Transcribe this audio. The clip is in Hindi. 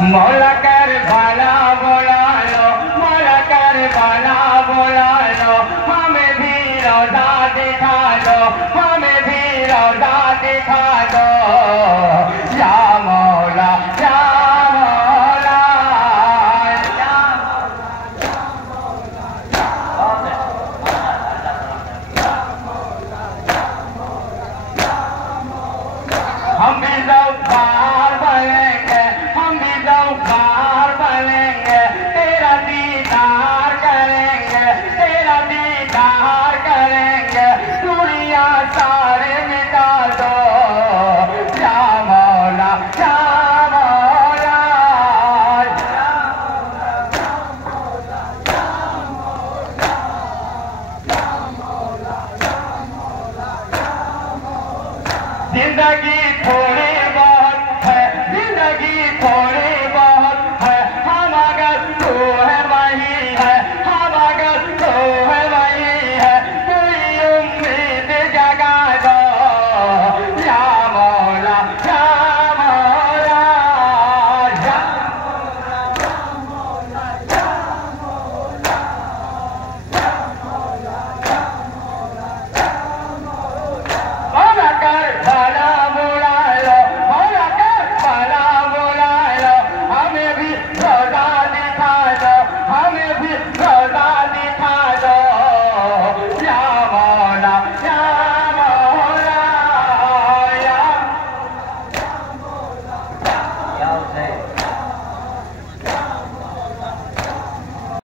मौला कर भला बुला लो, मौला कर भला बुला लो, हमें भी रोजा दिखा दो, हमें भी रोजा दिखा दो। या मौला या मौला या हम भी ज़ौक़ार बनेंगे, हम भी ज़ौक़ार बनेंगे, तेरा दीदार करेंगे, तेरा दीदार करेंगे, दुनिया सारे मिटा दो। या मौला या मौला जिंदगी